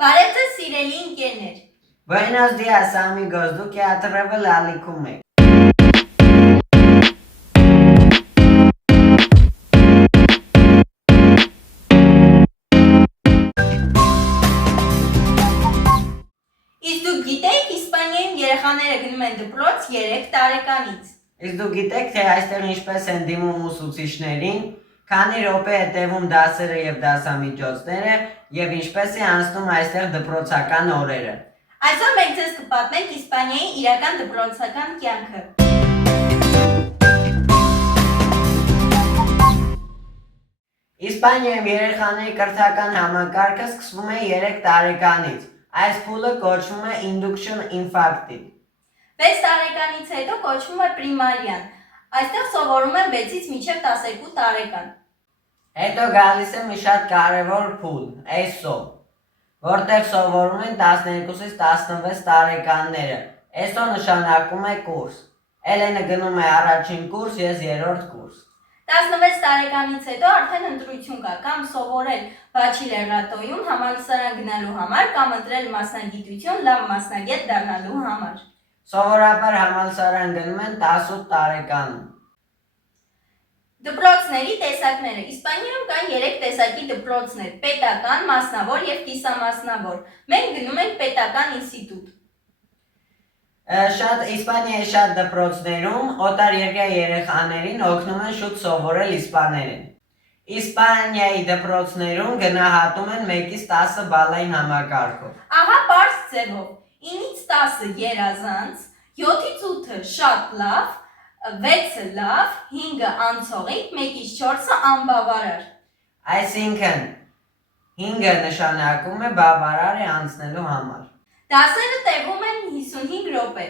Բարև ձեզ սիրելի ընկերներ։ Buenos días, amigos. Դուք եատրվել ալիքում եք։ Իսկ դուք գիտեք, Իսպանիայում երեխաները գնում են դպրոց 3 տարեկանից։ Իսկ դուք գիտեք, թե այստեղ ինչպես են դիմում ուսուցիչներին, քանի րոպե է տևում դասերը եւ դասամիջոցները եւ ինչպես է անցնում այստեղ դպրոցական օրերը։ Այսօր մենք ձեզ կպատմենք Իսպանիայի իրական դպրոցական կյանքը։ Իսպանիայում երեխաների կրթական համակարգը սկսվում է 3 տարեկանից։ Այս փուլը կոչվում է induction infantil։ 6 տարեկանից հետո կոչվում է պրիմարիան։ Այստեղ սովորում են 6-ից մինչև 12 տարեկան։ Հետո գալիս է մի շատ կարևոր փուլ, ESO, որտեղ սովորում են 12-ից 16 տարեկանները։ ESO նշանակում է կուրս։ Էլենը գնում է առաջին կուրս, ես երրորդ կուրս։ 16 տարեկանից հետո արդեն ընտրություն կա, կամ սովորել բաչիլերատոյում համալսարան գնալու համար, կամ ընտրել մասնագիտություն լավ մասնագետ դառնալու համար։ Սովորաբար համալսարան գնում են 18 տարեկանում։ Դպրոցների տեսակները։ Իսպանիայում կան 3 տեսակի դպրոցներ՝ պետական, մասնավոր եւ կիսամասնավոր։ Մենք գնում ենք պետական ինստիտուտ։ Իսպանիայի շատ դպրոցներում օտարերկրյա երեխաներին օգնում են շուտ սովորել իսպաներեն։ Իսպանիայի դպրոցներում գնահատում են 1-ից 10 բալային համակարգով։ Ահա պարզ ձևով 9-ից 10-ը երազանց, 7-ից 8-ը շատ լավ, 6-ը լավ, 5-ը անցողիկ, 1-ից 4-ը անբավարար։ Այսինքն 5-ը նշանակում է բավարար է անցնելու համար։ Դասերը տևում են 55 րոպե։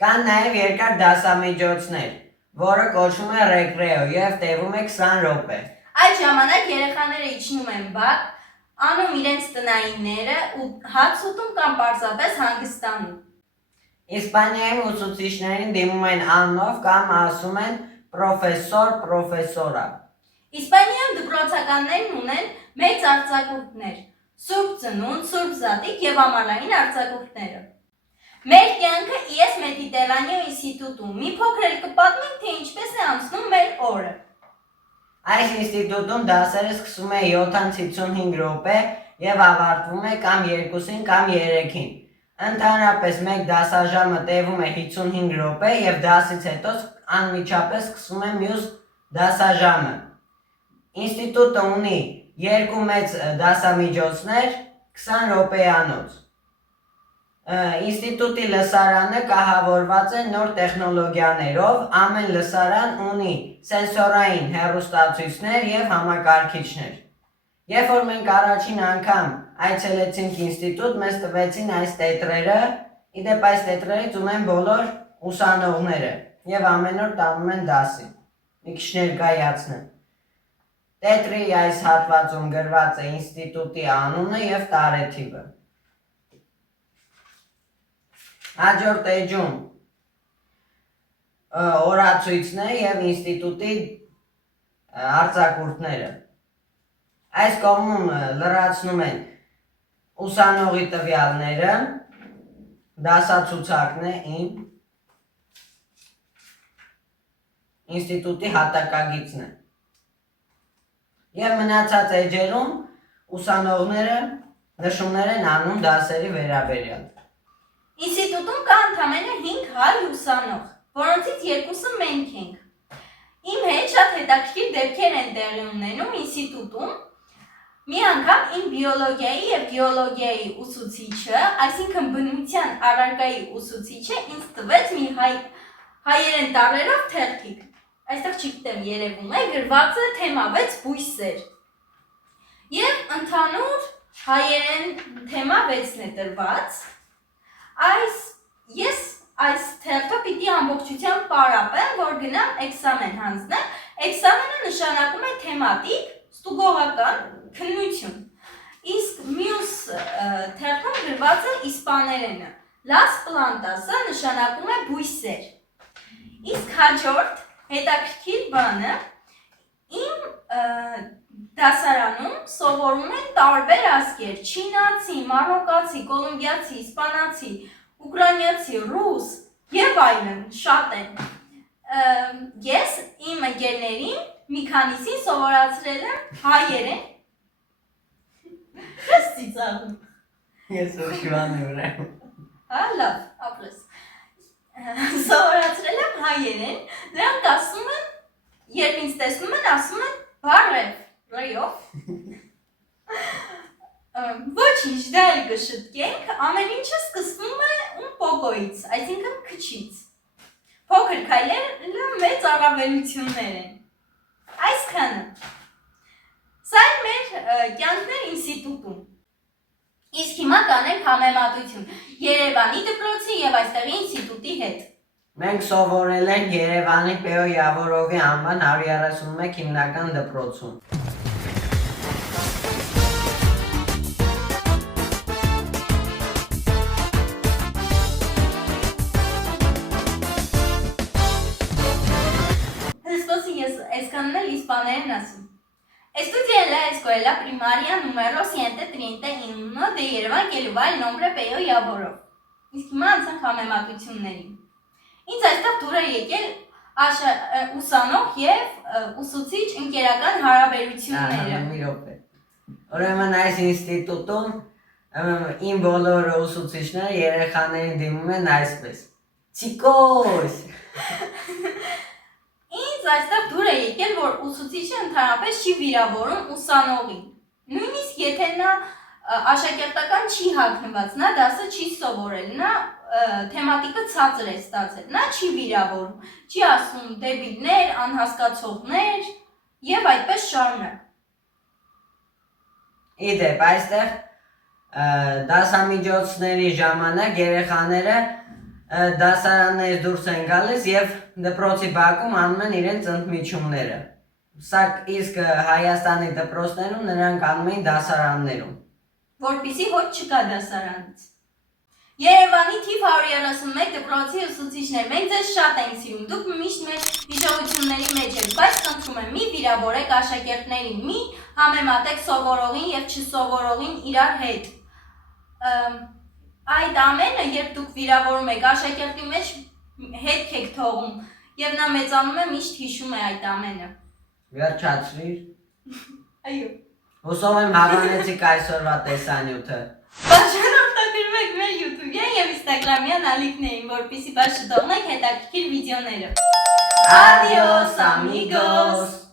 Կան նաև երկար դասամիջոցներ, որը կոչվում է ռեկրեո եւ տևում է 20 րոպե։ Այդ ժամանակ երեխաները իջնում են բակ, անում իրենց տնայինները ու հաց ուտում կամ պարզապես հանգստանում։ Իսպանիայում ուսուցիչներին դիմում են անունով կամ ասում են պրոֆեսոր, պրոֆեսորա։ Իսպանիայում դպրոցականներն ունեն մեծ արձակուրդներ՝ Սուրբ Ծնունդ, Սուրբ Զատիկ եւ ամառային արձակուրդները։ Մեր կյանքը IES Mediterráneo ինստիտուտում մի փոքր էլ կպատմենք, թե ինչպես է անցնում մեր օրը։ Այս ինստիտուտում դասերը սկսվում է 7-55 րոպե եւ ավարտվում է կամ 2-ին կամ 3-ին։ Ընդհանրապես մեկ դասաժամը տևում է 55 րոպե եւ դասից հետո անմիջապես սկսվում է մյուս դասաժամը։ Ինստիտուտը ունի 2 մեծ դասամիջոցներ 20 րոպեանոց։ Ինստիտուտի լսարանը կահավորված է նոր տեխնոլոգիաներով, ամեն լսարան ունի սենսորային հեռուստացույցներ եւ համակարգիչներ։ Երբ որ մենք առաջին անգամ այցելեցինք ինստիտուտ, մեզ տվեցին այս տետրերը, իդեպ այս տետրերից ունեն բոլոր ուսանողները եւ ամեն օր տանում են դասի։ Մի քիչ ներկայացնեմ։ Տետրի այս հատվածում գրված է ինստիտուտի անունը եւ տարեթիվը։ Հաջորդ էջում օրացույցն է եւ ինստիտուտի արձակուրդները։ Այս կողմում լրացնում են ուսանողի տվյալները, դասացուցակն է իմ, ինստիտուտի հատակագիծն է։ Եվ մնացած էջերում ուսանողները նշումներ են անում դասերի վերաբերյալ։ Ինստիտուտում կա ընդամենը 500 ուսանող, որոնցից 2-ը մենք ենք։ Իմ հետ շատ հետաքրքիր դեպքեր են տեղի ունենում ինստիտուտում։ Մի անգամ իմ բիոլոգիայի եւ գեոլոգիայի ուսուցիչը, այսինքն բնության առարկայի ուսուցիչը ինձ տվեց մի հայերեն տառերով թերթիկ։ Այստեղ չգիտեմ երևում է, գրված է թեմա 6 բույսեր։ Եվ ընդհանուր հայերեն թեմա 6-ն է տրված։ Ես այս թերթը պիտի ամբողջությամբ պարապեմ, որ գնամ էքսամեն հանձնեմ։ Էքսամենը նշանակում է թեմատիկ, ստուգողական քննություն։ Իսկ մյուս թերթում գրված է իսպաներենը։ Las plantas-ը նշանակում է բույսեր։ Իսկ հաջորդ հետաքրքիր բանը իմ դասարանում սովորում են տարբեր ազգեր՝ չինացի, մարոկացի, կոլումբիացի, իսպանացի, ուկրաինացի, ռուս եւ այլն, շատ են։ Ես իմ ընկերներին մի քանիսին սովորացրել եմ հայերեն։ Ես ծիծաղում։ Ես ուշիվան ուրեմ։ Լավ, ապրես։ Սովորացրել եմ հայերեն, նրանք ասում են, երբ ինձ տեսնում են, ասում են բարև, ռայով։ Ոչինչ, դա էլ կշտկենք, ամեն ինչը սկսվում է un poco-ից, այսինքն քչից։ Փոքր քայլերը մեծ առավելություններ են։ Այսքանը։ Սա է մեր կյանքն էր ինստիտուտում։ Իսկ հիմա կանենք համեմատություն Երևանի դպրոցի եւ այստեղի ինստիտուտի հետ։ Մենք սովորել ենք Երևանի Պեո Յավորովի անվան 131 հիմնական դպրոցում։ Հստոսի ես այսքանն էլ իսպաներեն ասում։ Estudié en la escuela primaria número 131 de Yerevan que lleva el nombre Peo Yavorov։ Իսկ հիմա անցանք համեմատություններին։ Ինձ այստեղ դուր է եկել ուսանող եւ ուսուցիչ ընկերական հարաբերությունները։ Մի րոպե։ Ուրեմն այս ինստիտուտում իմ բոլոր ուսուցիչները երեխաներին դիմում են այսպես. Չիկոս։ Ինձ այստեղ դուր է եկել, որ ուսուցիչը ընդհանրապես չի վիրավորում ուսանողին։ Նույնիսկ եթե նա աշակերտական չի հագնված, նա դասը չի սովորել, նա թեմատիկը ցածր է ստացել, նա չի վիրավորում, չի ասում դեբիլներ, անհասկացողներ եւ այդպես շարունակ։ Իդեպ, այստեղ դասամիջոցների ժամանակ երեխաները դասարաններից դուրս են գալիս եւ դպրոցի բակում անում են իրենց ընդմիջումները։ Սա իսկ Հայաստանի դպրոցներում նրանք անում են դասարաններում։ Որպեսզի ոչ չկա դասարանից։ Երևանի թիվ 131 դպրոցի ուսուցիչներ, մենք ձեզ շատ ենք սիրում, դուք միշտ մեր հիշողությունների մեջ եք, բայց խնդրում եմ, մի վիրավորեք աշակերտներին, մի համեմատեք սովորողին եւ չսովորողին իրար հետ։ Այդ ամենը, երբ դուք վիրավորում եք աշակերտի մեջ հետք եք թողում եւ նա մեծանում է, միշտ հիշում է այդ ամենը։ Վերջացրիր։ Այո։ Հուսով եմ հավանեցիք այսօրվա տեսանյութը։ Բաժանորդագրվեք մեր YouTube-յան եւ Instagram-յան ալիքներին, որպեսզի բաշխտողնեք հետաքրքիր վիդեոները։ Adiós, amigos!